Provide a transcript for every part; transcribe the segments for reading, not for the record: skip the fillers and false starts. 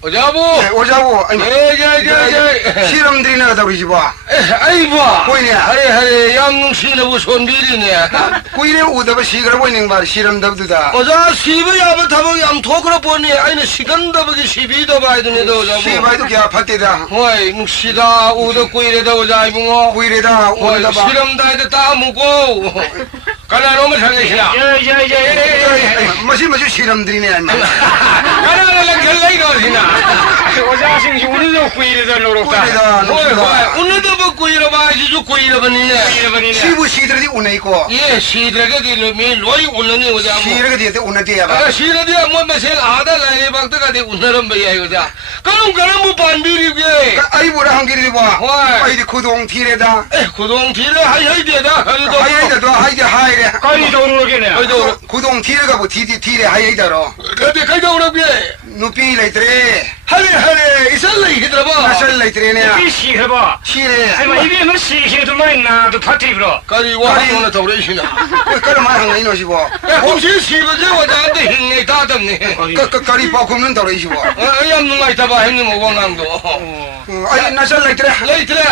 오자부. 오자부. 예. 실험들이 나가다 우리 집 와. 아이 봐. 보이네. 하래 양능시너부 손들이네. 꾸이네 오다가 시그라 보이는 말 실험답두다. 오자 시비 야부 타보 양 토그라 보니 아이는 시간 더버기 시비도 봐야 되네 오자부. 시바이도 개 아팠대다. 호이 묵시다 우도 꾸이래다 오자 이붕어. 꾸이래다 오다 봐. 실험다에다 따 묵고. 가나로면 상해시나. 마시 실험들이네 얼마. 가나로는 결레이거시나. 오자싱 우리도 꾸이래다 노력다. 꾸이래다. 오늘도 뭐 꾸이러봐 지주 꾸이러버니네. 시부 시들이 오네 있고. 예 시들게 뒤로미 로이 오늘니 오자부. 시르가 뒤에 오네대야 봐. 아 시들이야 뭐 메셀 아다 라이 박다가 돼 오늘은 뭐야 이거자. 그럼 뭐 반비리게. 아이 뭐라 한 길이 봐. 아이디 구동 티래다. 구동 뒤를 하이하이되다. 그래도 하이다 하이다 하이래. 거리도 오르겠네. 구동 티래가 뭐 티래 하이다로. 근데 가자 오라게. 누피 레이트레. 하래 이살라 이기더라 봐. 나설 레이트레네. 이 시해봐. 시래. 아이마 입에 뭐 시해도 많이 나도 파티 불어. 가리 와 오늘 더 오래시나. 그럼 말 한거 이노시고. 혹시 시버제 와자한테 힘내 다 덥네. 까리 바꾸면 더 오래시고. 야 누가 있다 봐 형님 오광강도. 아이 나설 레이트레. 레이트레.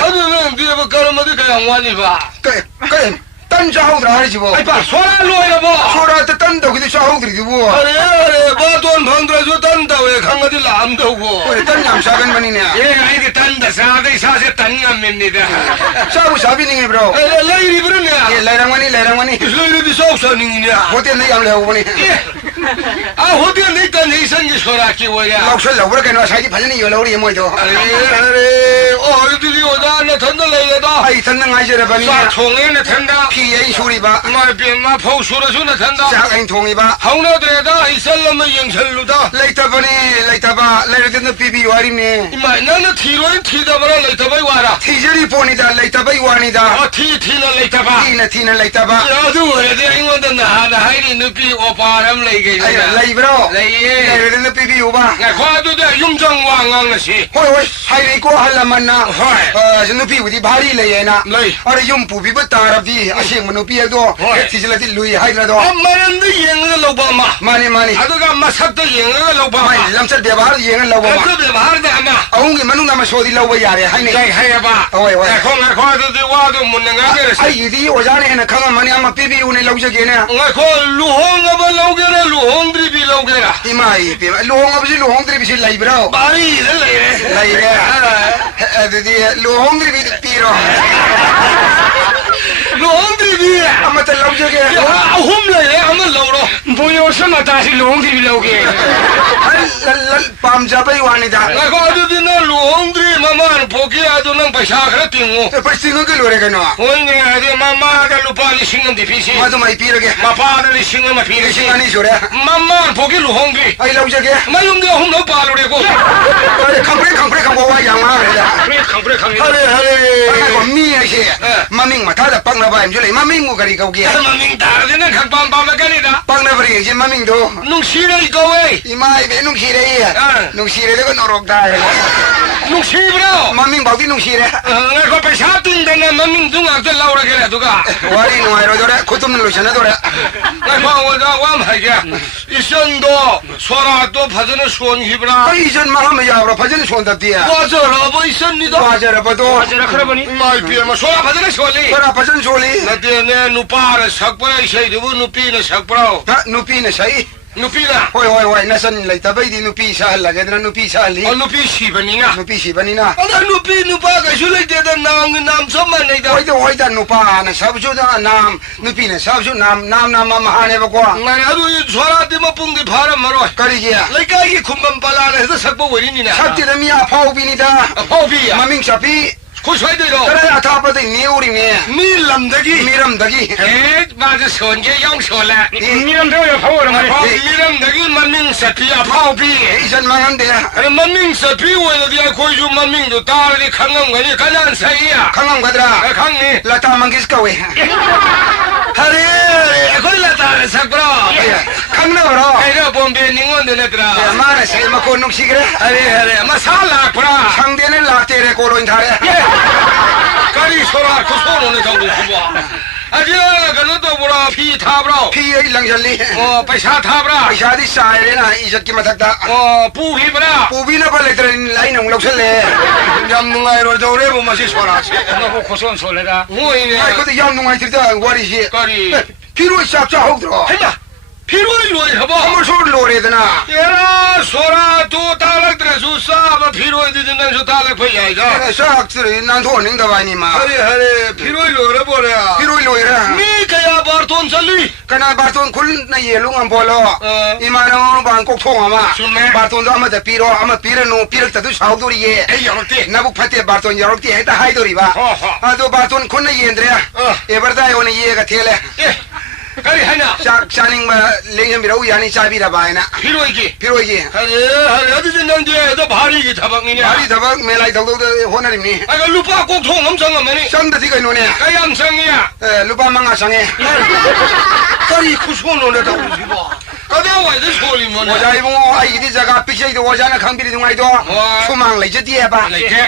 아주는 뒤에 뭐 가르마디 그냥 와니 봐. 딴 좌우들아 하지고. 아이 봐 소라 로이라 봐. 소라 딴다 그도 좌우들이 뭐. 아래 바돈 방들어줘 딴다 왜 강아들 안다고. 그래 딴 얌사간 만이네. 예 아이디 딴다 사대 사세 딴감입니다. 사부 사비닝이 브로. 레이리 그러네. 예 레랑만이. 레이리 소업사닝이냐. 호텔 내 양래하고 보니. 아 호텔 내가 내 생기 소라 키워야. 럭설 그렇게 너 사기 발전이 열어오리 뭐죠. 아래 어디들이 오다 나 던들래다. 아이 던능 아이저라 바니. 사 총에는 된다. 피에 소리바. 말비마 포수로서는 된다. 작은 통이바. 하우나들에다 이 살람의 영설루다. 레이터바니 레이터바 레이터는 비비 와리네. 이마 나는 티로인 티다바라 레이터바이 와라. 티저리 보니다 레이터바 이와니다. 아 티는 레이터바. 티는 레이터바. 야도 왜대 이거는 나 하이리 느끼 오빠람 레이게. 아이 레이브로. 레이에. 레이터는 비비 오바. 나 과도다 용정왕왕시. 호이 하이리 고 할라만나. 호이. 저는 비우디 바리 레이나. 레이. 아래 좀 부비부 따라비 아시면 비에도 티질라디 루이 하이라도. 엄마는 영을 로바마. 마니. 아도가 마사도 영을 로바마. 마이 람철 베바르 예는 라고마. 그게 말도 안 나. 아웅기 만웅 남아 소디 라고 야래 하이네. 잘 해봐. 어이. 콩아 과도도 와도 묻는 거 그랬어. 아이 이디 오자네 해나 강한 많이 아마 비비 우네 라우저게네. nga ko luhong ba logera luhong dri bi logera 이마이 비 루홍 아버지 루홍들이 비실 라이브라오. bari le 라이래. 에드디 루홍들이 비로. luhong dri bi 아마 때 라우저게. hum le am logro 보여서 다시 롱들이 나오게. 밤잡아이 와니다. nga ko adu din luhong dri mama poki adu nang paisa khara tingu 벌써 그 노래가노. onning ade mama da lupa li singam di pisi 맞아 마이 비르게. mapa da li singam ma pisi 시간이 저래. mama poki luhong dri 아이 라우저게. mayum de hum no pa lo de ko 컴프레 강고 와 양아. 그래 강불에 강해. 아이고 미야시. 마밍 마타다 빵나바 임줄래. 마밍 무가리 가오게. maming da de na khak pam pam ka ni da 빵나버리 이제 마밍도. nung sire ko we 이마이 베농 시레. 농 시레가 노록다. nung sibro 마밍 바디 농 시레. nga ko paisa tin de na maming dung ak de laura ke du ka 와리 노아이로 저래. 고tum 놀로셔나 저래. nga ko wa da wa ma ja isan도 소라도 파전의 수원 히브라 그 이전 마음에 야브라 파전 손답디야. 와저라 뭐 있습니다 와자라봐도. 맞아라 그러보니. 마이 피에마 소라 파전의 수원이 그라 파전 소리. 나한테 누파를 삭바라 이세이도 누피는 삭바라 나 누피네 사이. 누피나 호이 나선 라이타바이디 누피 사할라게드나 누피 사할리. 누피 시바니나 누피 시바니나. 나 누피 누파가 술래대다 남 som만 내다 호이다 누파나 사부조다 남 누피네 사부조 남마마 하네 바과. 나 아주 소라한테 뭐 뿡디 바람 말어 까리기야. 레까기 쿰밤 발라라 해서 삭보 버리니나 삽디는 미야 파우비니다. 파우비야 마밍 샤피. 고소해도요 그래 아타바도 니오리네. 밀람다기 미람다기. 맞아 손제 영소라 미남 배워야 파워라 말이야. 밀람다기 만민 사피야 파우비 이전 망한데. 아니 만민 사피 왜너디야 고이주 만민도 따르리 강강가니 가난 사이야 강남 가더라. 강니 라타 망기스카웨. 하래 걸라다 삭브라 강나가라. 아이고 봄비 닝원데 내더라. 마나 세 마코 농시그래. 아래 마살라 브라. 상대는 락테레 고로인 타래. 까리 소라 그 소노네 정도 주고. 아주 그놈도 보라 피 타브라. 피에 랑절리. पैसा 타브라. पैसादी सायरेना इज्जत की मथकता 부히브라. पूबीना पर letter line हम लोग चले ям 누가이로 저래 보면 시 소라지. 너고 고소한 소리가. 뭐이네. आई को तो याम नुंगाई तिरता वारी सी 까리. फिर वो साफ सा हो तो 해봐. 피로이 로이 해봐. हम छोड़ लो रे देना 얘라 소라 또 달락 들어서 싸봐 피로이 되는 저 달락 보이야이가. साख से नान तो नहीं दवाई मा हरे 피로이 로래 보래. फिर वो लो रे 미 कया बारतोन चली. कना बातों खुल नहीं ये लोग हम बोलो इमानो बांग को ठोंगा मा बातों तो हम तो पीरो हम पीरे नो पीरे तो साउ दूरी ये 에이 여러분. ना वो फटे बातों यारों की है तो हाई दूरी बा हाँ तो बातों खुल नहीं ये इंद्रिया ये बरता है उन्हें ये का थेले 예. 까리 하나. शानिंग में लेंगे मेरा वो यानी चाबी रबा है ना 피로이기. फिर वो ये हरे 어디 된다는데 너 발이기 타방이냐. भारी दबक मेलाई दब दब होना नहीं 아가 루파 꼭통 엄청 엄마니. संग दसी का इन्होंने 까양성이야. लुपा मंगा संगे 까리 쿠소노네 다 우지고. 까대와 이제 소리면. वजाई वो आई इधर जगह पीछे इधर वजाना खान भी दूँगा इधर सुमांग ले जती है बा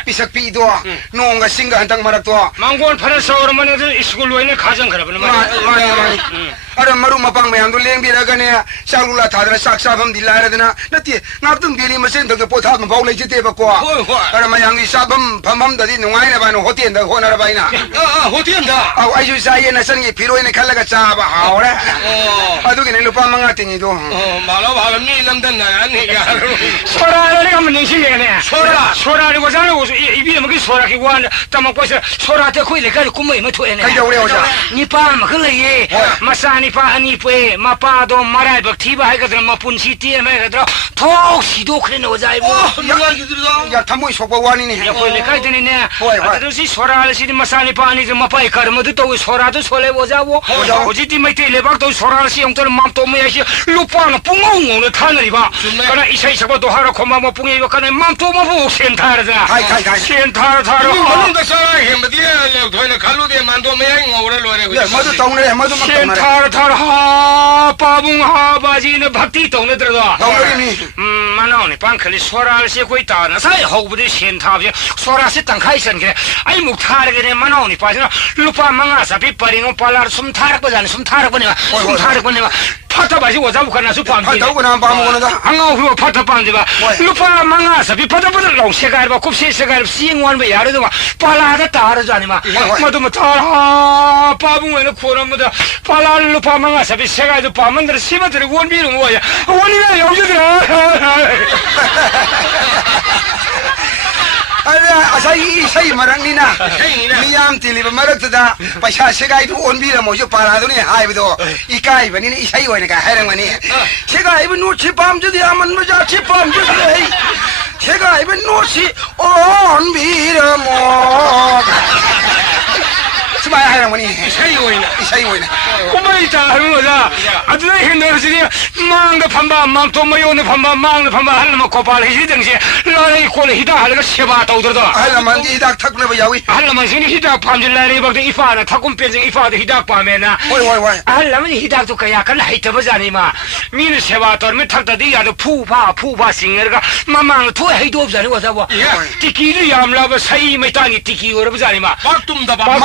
पिसक पी इधर नोंगा सिंगा हंतंग मरक तो 망고는 파는 서울만 스쿨 로이네 가정 그러면 말이야. अरे मरु मपांग में हम तो लेंग भी रह गए शालुला था दर साख साफ हम दिला रहे थे ना नती नाप तुम दिल्ली में सेंटर के पोथा में बाउले जते बको अरे मैं यहाँ की साफ हम ददी नुआई ना बानो होती है ना होना रे बाइना 호티엔다. अब आयु साये न सन ये फिरो ने खल्ला का चाब हाव रे अदु के ने लुपा मंगा तिनी दो 말로 바람이 남던 나니가. 소라를 한번 냉시게네. 소라. 소라를 고자는 고서 이비에 먹기 소라 기고 한 담아고서 소라한테 코이래 가지고 꿈에 뭐 토에네. कहीं जाओ रे हो जा 니파 막을래. 마사니파 아니페 마파도 말할 벅티바 하거든 마푼시 티에메 거든 톡시도 그래는 오자이고. 누가 기들다. या थमु सोको वानी ने 야 코이래 가지네. होय, होय. 아들이 소라를 시디 마사니파 아니 좀 마파이 가르모도 또 소라도 소래 보자고. 오지티 메테 레박도 소라를 시 용도는 맘도 뭐야시 루파는 뿡엉엉을 타는 이봐. 그러나 이사이사고도 하러 고마워 뿡이 이거 가는 맘도 뭐 센타르자. 가이, 가이, 가이. 센타르 타러. 그런 거 살아 힘들게 도에 칼로데 만도 매양 오래 로래. या मधु तौने रे मधु मत तौने रे 센타르 타러 하 빠붕 하바지는 박티 동네 들어가. तौने नी 만나오니 방클리 소라를 씻고 있다는 사이 호부디 센타비 소라시 땅 가이선 그래. 아이 묵타르게 만나오니 빠지나 루파 망아사 비빠링은 발라르 숨 타락 보자니 숨 타락 보내마 숨 타락 보내마 파타바시 오자부 가나 수밤 하 तौ ना बाम कोना दा anga hu phata pan diba lupa manga sa bi phata phata long se ga ba kup se se ga sing wan ba yar do ma pala da ta ra jani ma ma do ma ta pa bung we no khora ma da pala lupa manga sa bi se ga do pa man da si ma de won bi lo ya won ni na yong ju de अरे असई सही मरंग नी ना मियाम तिली मरक तदा पैसा सेगाई तो ओन भी र मोजो पारा दो ने हाय बदो इकाई बनी ने इसई होने का हैरंग बनी सेगाई बनु छिपाम जदी अमन मजा छिपाम जदी सेगाई बनु छि ओन भी र मो 스마야 하는 거니 이사이 오이나 이사이 오이나 꼬마이다 하는 거자 아들이 힘들어지니 망가 판바 망토모 요네 판바 망가 판바 할라마 코팔 히등시 라이 콜 히다 할가 쉐바 도더도 할라만 이닥 탁네 봐 야위 할라만 신이 히다 밤질라리 박도 이파나 타군 뺀지 이파도 히다 밤에나 오이 할라만 히다도 그야 간 하이터버자니마 미는 쉐바 터면 탁다디 야도 푸파 싱어가 마망 투 헤이도 없자니 와자고 티키를 얌라버 사이 메타니 티키 오르버자니마 박tum다 박.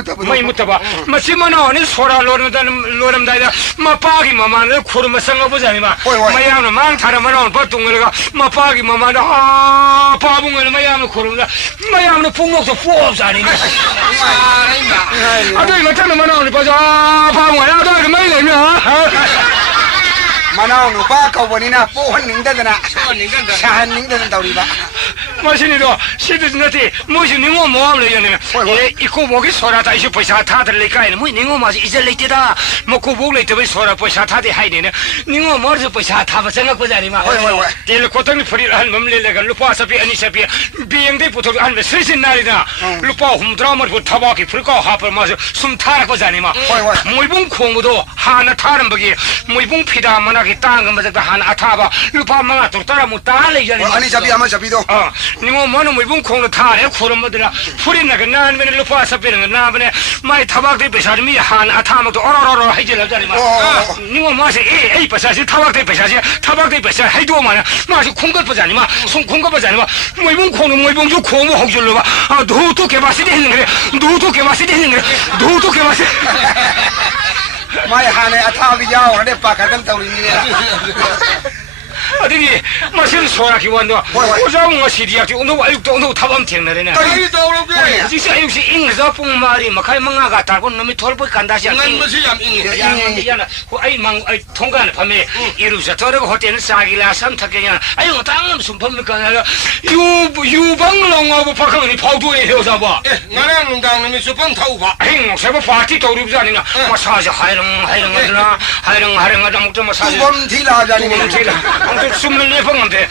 mai mutaba masima ni sora loram da mapagi mama ne khurma sanga bujani ma mayam na mang thara mana pa tungga mapagi mama da ha pa bung ne mayam khurma mayam ne pungok so fo jani ma adoi mata na mana ni pa ja pa bung na da mai le na 만나오 누파 거보니나 뽀한 닝다드나 샤한 닝다든 다우리바 마시니도 시드즈나티 무시 닝오 모함을 얘네 예 이코 목이 소라다 이시 पैसा 타들 레카이네 뭐 닝오 마시 이제 레티다 먹고 복 레티베 소라 पैसा 타데 하이네 닝오 머르 पैसा 타바 생각 보자니마 딜 코탕이 프리 한 멈레레가 루파 사피 아니 사피 비행대 부터 한 스신 날이다 루파 홈드라마 부 타바기 프리카 하퍼 마시 숨 타라 보자니마 모이봉 콩무도 하나 타는 버기 모이봉 피다 만나기 땅은 맞다 하나 타바 루파 망아 또 따라 못 따래 자니 아니 잡이 아마 잡이도 니모 뭐는 뭐분 콩로 타래 쿠름들아 풀이나가 난베네 루파 사페는 나베네 마이 타박데 베사르미 한 아타마도 어러러러 해질라자리 마 니모 마세 에이 베사시 타박데 베사시 타박데 베사 해도 마나 마시 콩것 보자니 마 콩것 보자니 마 뭐분 콩은 뭐분 주 콩모 홍줄로 봐 도도 개바시 되는 그래 도도 개바시 되는 그래 도도 개바시 마이 하네 아타비 야오 내 빠가던 떠리니 어디니 마실 소라기 완도 오자운 것이디야지 오늘 와육도 오늘 타밤 땡나래네 까리 떠오르게 지시 아육시 잉서 뽕마리 마카이 망아가 달고 놈이 털보 간다시 난 무시 얌 잉이 야나 그 아이 망 아이 통과는 밤에 이루자 저러고 호텔은 사기라 삼탁이야 아유 당은 숨범니까 내가 유방랑하고 박하니 파도에 헤어져 봐 나랑 농당님이 수번 타고 봐 행 세버 파티 떠오르지 않느냐 마사지 하이릉 하더라 하이릉 하다 먹자 마사지 두번 딜하자니 아무튼 24번인데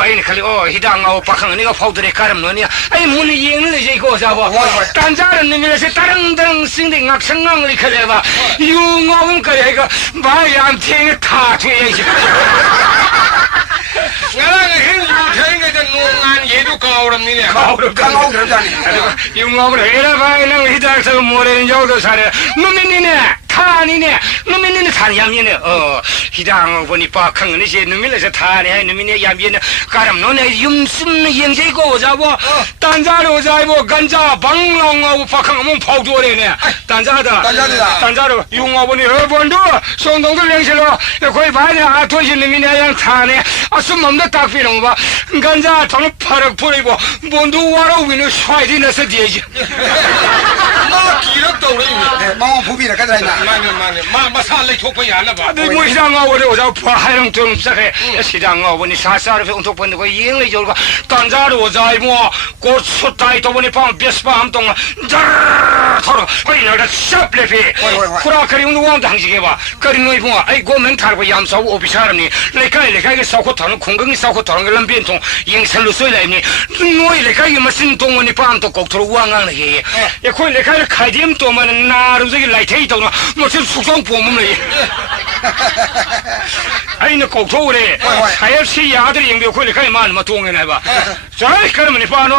아니 칼리 히당하고 박항 네가 파우더에 가름 너냐 아이 문이 이행을 이제 이거 잡아 딴자는 놈이라서 다른 싱데 낙성강을 이끌어봐 유응하면 그래 이거 마야암 탱에 다 돼야지 나랑 행유탱에 된 농안 얘도 가오랍니네 강하고 그러자니 유응하면 해라바이는 히당서 모래는 여도 사래 놈이니네 타니네 놈이니네 타니암이네 히당하고 보니 박항은 이제 놈이라서 타니 놈이네 얌이네 가름 너네 юм숨 이행제고 오자고 딴자로 오자고 간자 방랑하고 박항하면 파우더래네 딴자로 유응하고니 어번도 송동들 랭실로 거의 반에 아토신 놈이네 양 타네 숨없는 딱 피는 거 봐. 간자 저는 파락 뿌리고 뭔도 와로 위는 샤이디 나서 뒤에지. 마 기력 떠오르네. 뭐 부비라 가자이나. 맞네. 마 살래 촉보이 안 나봐. 근데 뭐 시장하고 오자 파랑 좀 시작해. 시장하고 보니 사사를 운동 받는 거 이행을 저거 단자로 오자 뭐 고추 따이 또 보니 방 베스파 함동 자 서로 거기 너가 샵레피. 쿠라카리 운동왕도 항식해 봐. 그리 너희 뭐 아이 고멘 탈고 얌사고 오비사람니 레카이 싸고 타는 공경이 싸고 타는 걸 람빈통 잉설로 쏘이라니 너희 레카이 마신 동원이 밤도 꼭토로 왕하는 게 야, 거기 레카이 카디엠 또만 나루저기 라이테이 또나 무슨 숙성 보문을 아니 너 꼭토래 하엽시 야들이 영비 거기 레카이 많으면 동해나 봐 자, 그러면 이봐노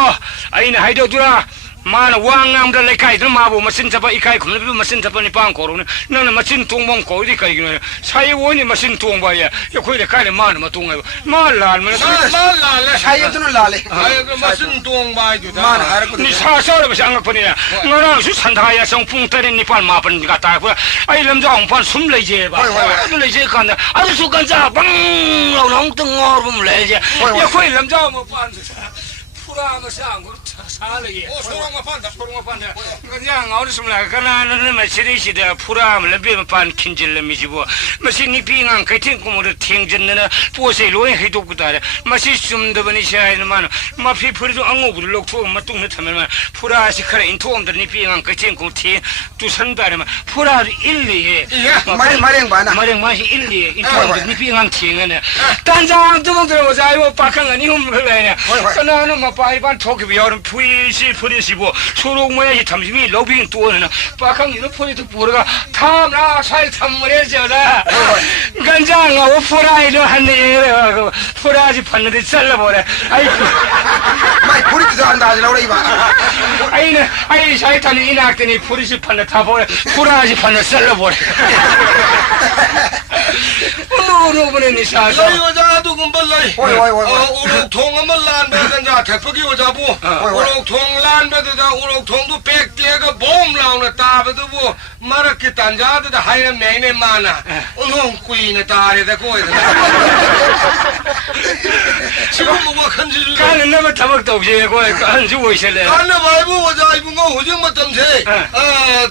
아니 나 하이도두라 mana wangam da lekai da mabu masin tapa ikai khumna bi masin tapa ni pang korone nana masin tungmong ko di kai gina sai woni masin tungba ya ya khoi de kai le man ma tunga ma lal ma la 사이에 두는 라래 아이 그 무슨 동바이 주다 만 하르고 ni sa sa ba sang pa ni ngara su sanda ya sang pung tare ni pan ma pan ga ta ko ai lam jong pan sum le je ba le je kan a su kan ja bang lo long tung ngor bum le je ya khoi lam jong ma pan pura ma sang ko 살이 소랑아 판다 그냥 어디 숨나 그나는 마시리시다 프람 leb비 판 킨질 미지고 마시니 빙한 같은 꿈으로 탱전는 보세로에 해도 그다래 마시 숨도 버니 샤이만 마피 프리도 안고를 놓고 마뚱네 타면 프라시 카라 인토음들니 빙한 같은 꿈티 두선다르마 프라 일리에 마랭 바나 마랭 마시 일리에 인토음들니 빙한 팅네 단장 두봉들 오자요 박항은 이홈 그래네 그나는 마파이반 토기 여름 프리시고 소록 모양이 잠시미 러빙 또는 박항 이런 포인트 보러가 탐나 살 탐물해져라 간장하고 프라이를 한네 프라지 판는데 잘라버려 아이고 마이 프리도 한다 하지 나오래 이봐 아이 사이탄이 이낙더니 프리시 판는 다 버려 프라지 판는 잘라버려 오늘 보내니 사서 여자도 금발라이 오늘 통한번 란베든자 대포기 여자부 오늘 통란베든자 오늘 통도 백대가 봄 나오는 따베도 마르키 단자도 하이는 매네 마나 오늘 꾸이네 따리다 꼬이다 지금 뭐가 큰지 가는 놈은 타박도 없이 거기 간주고 있을래 간나 말고 오자 이분가 오징 맞던데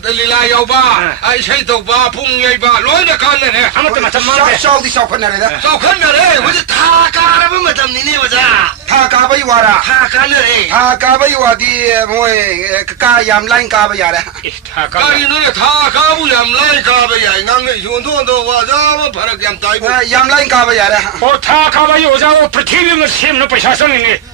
들리라 여봐 아이 쉐이도봐 풍예봐 로이나 간네 아무튼 맞잖아 샤우디 샤우컨나래다 샤우컨나래 우리 다 가라면 맞담니니 오자 다 가바이 와라 다 가네 다 가바이 와디 뭐에 그까 얌라인 가바야래 다 가리는 다 가부얌 라이 가바야 낭네 존도도 와자면 바락 얌 따이고 얌라인 가바야래 다 가봐요 오자고 프티비는 심는 पैसा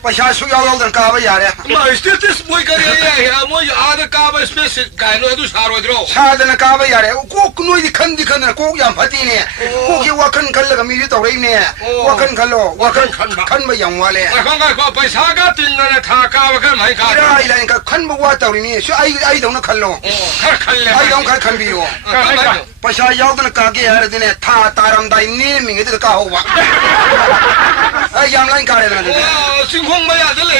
पैसा सुयावल 가바야래 마 스테이터스 뭐이 가리야 뭐 아들 가바 스페이스 가이노도 사로드로 사드는 가바야래 꼭 노이디 컨디 컨나 꼭 얌파티네 꼭이 와컨 칼라가 미리 떠레이네 와컨 칼로 와컨 칸마 양와래 거 पैसा가 띵나네 다 까버가 많이 가. 이라이라니까 큰 보고 왔다우리니 아이 동네 칼로 칼칼래. 아이 동 칼칸 비요 पैसा यादन कागे यार दिने था तारम दाई ने मिंगे तो का होवा आई याम लाइन कारे ना 와, 싱콩마야 들레.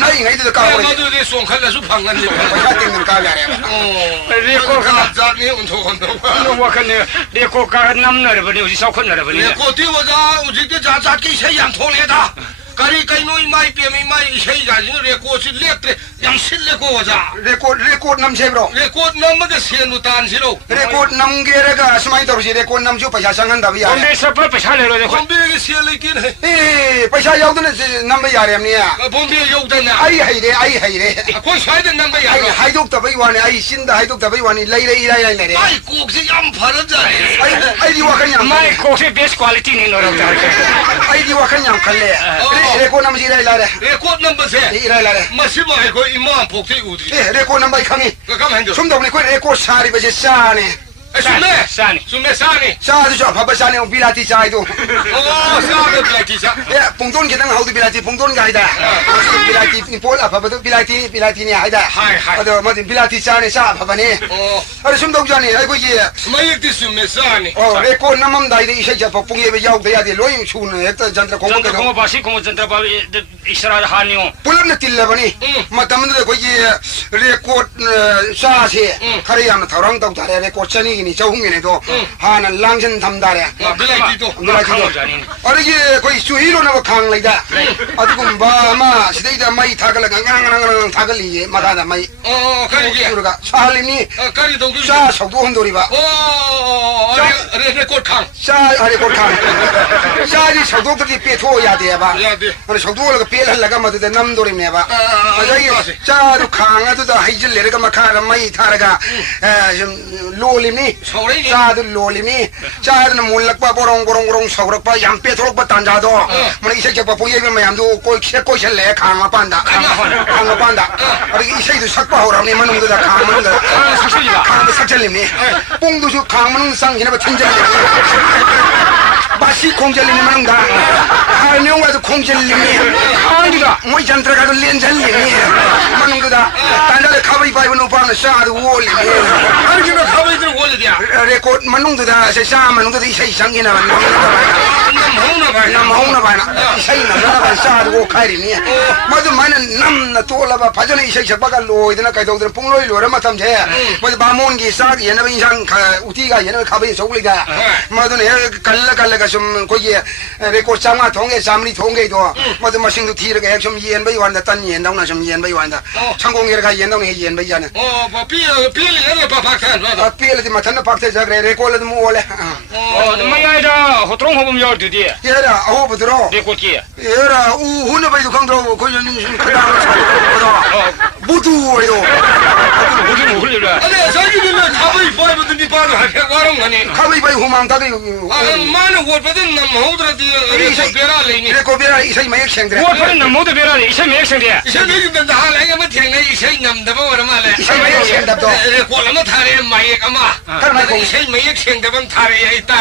नहीं नहीं तो का होवा 마두디 송칼레수 방간지. पैसा तीन का ले रहे 레코 가 자니 운동한다. 뭐 그네 레코 가 남나를 버리 우리 사건나를 버리 레코 뛰어자 우지게 자자기 세양 통내다. 가리 가이노이 마이 삐미 마이 세이자지 레코시 렉트레 양실레고 자. रेकोर्ड नम से ब्रो 레코 넘버데 세누 단시로. रेकोर्ड नम गेरेगा समाई तो सी रेकोर्ड नम जो पैसा संगन दबी यार 근데 서버 पैसा ले लो देखो 봄비에 세레긴 해. ए पैसा यादन नम यार हमने 봄비에 욕되나. आई है रे कोई शायद नंबर आई यार. हाइदोक तबई वाने आई सिंदा हाइदोक तबई वाने लै रे 아이 꼭지 양 바르자니. आई दी वाखन याम माय कोसे बेस्ट क्वालिटी नहीं नो रखता आई दी वाखन याम खले रेकोर्ड नम जी ला रे 레코 넘버 세. ला रे 마시마 이거 이마 복지 우디. ए रेकोर्ड नम खामी 가만 줘. 숨도 없네 그 레코र्ड 사리 버지 사네 수메. 사니 수메 사니. 사도 저 바바 사네 비라티 사이도 오, 사게 블랙티샤. 예 봉돈 기당 하우도 비라티 봉돈 가이다 비라티 니 폴아 바바도 비라티니 아이다 하이. 아도 뭐지 비라티 사네 사 바바네 어, 아니 숨도 없잖니 아이고 이 스마이티 수메 사니. 레코र्ड नमम दाइदे इसे जब पुंगे बे याउ दे यादे लोई छुन एक तो जंत्र को 전부 공부 바시 공부 전tra 바 이스라엘 하니오 पुलम ने तिल्ले बनी मतम ने कोई रेकोर्ड सासे खरे याम थरंग तौ तारे रेकोर्ड चनी नि चौंगे ने तो हान लांगजन थमदारे 블랙티도. अरे ये कोई सुहीलो न खांग लैदा अदुगुम बा मा सिदैदा मई थागल गांगांगांगांगां थागल ये मदादा मई 어, 가리지. सुरगा सालिनी 가리 동주. 사 सौदो हंदोरिबा 오, 레코드 칸. 사 अरे को खांग साजी सौदो तदी पेथो यादे बा 야데. अरे सौदो लग पेल हलगा मदद नम दोरिने बा अजय चारु खांगा तो हाइजल लेरगा मखार मई थारगा लोलिनी 서울에 चादु लोलिनी चादु मुलकपा बोरों सौरकपा याम पेथोरकपा तांजादो मन इसे जगपा पुये में याम दो कोई ले खांगा पांदा अरे इसे तो सकपा हो रहा ने मनु दा खांग मनु दा खांग सकचलिनी 뽕도 주 खांग मनु संग हिने बा थिंजल बासी खोंजलिनी मनु दा हान्यों गा तो खोंजलिनी आंदिगा मोय जंत्र गा तो लेंजलिनी मनु दा तांजाले खाबई पाइ बनु पान सादु वोली 가리지가 가버리들 원래야. रेकॉर्ड मनुंग दा से सा मनुंग दा इसे संगिना 남호나 봐. नम होना बाना इसे नम ना सा वो खारी नि मदु मन नम न तोलबा भजन इसे छबगा लोइदना कइदोदन पुंगलोइ लोरे मतम छे मदु बामोन की साग येन बि संग उतीगा येन खाबई सोगलिगा मदु ने कल्ल का सुम कोई रेकॉर्ड चांगा थोंगे सामनी थोंगे तो मदु मसिंग दु थीर के सुम येन बइ वान दा तन येन दौना सुम येन बइ वान दा संगोंगे का येन दौने येन बइ जाने 어, 뭐 삐리는 바바칸 봐도. पेलदि मथन पक्थे जगरे रेकॉर्ड मु ओले 마야이다 호트롱 호범 열드디 येरा अहो बदरो 레코키 얘라 우 혼나 바이도 강도 거기 크다 부두 오요 무슨 흘리라 아니, 자기들은 가버리 보이거든지 봐도 할게 와롱 아니. 카바이 바이 후망 다도 아, 많은 월버든 남호들한테 이래서 베라리니. 레코비라 이사이 마약 생드레 워터는 모두 베라리 이세 매생데 이제 내가 다 할게 뭐 땡내 이제 남다고 말말해. 이제 매일 생답도. 꼴로 타래 마약 아마. 이제 매약 생답은 타래 있다.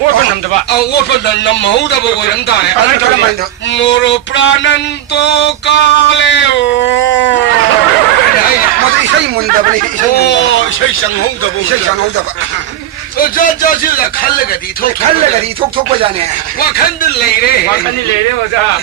워터 남다바 월버든 남호다 보고 한다네. 아니 잠깐만요 모로 프라난도 까레오. 모두 이사이 문다버니 이사이 오, 세상홍다 보고. 이사이 장홍다바 저저저저 칼레가 뒤 톡. 칼레가리 톡톡 버자네 와 칸들 레이래. 와칸이 레레 와자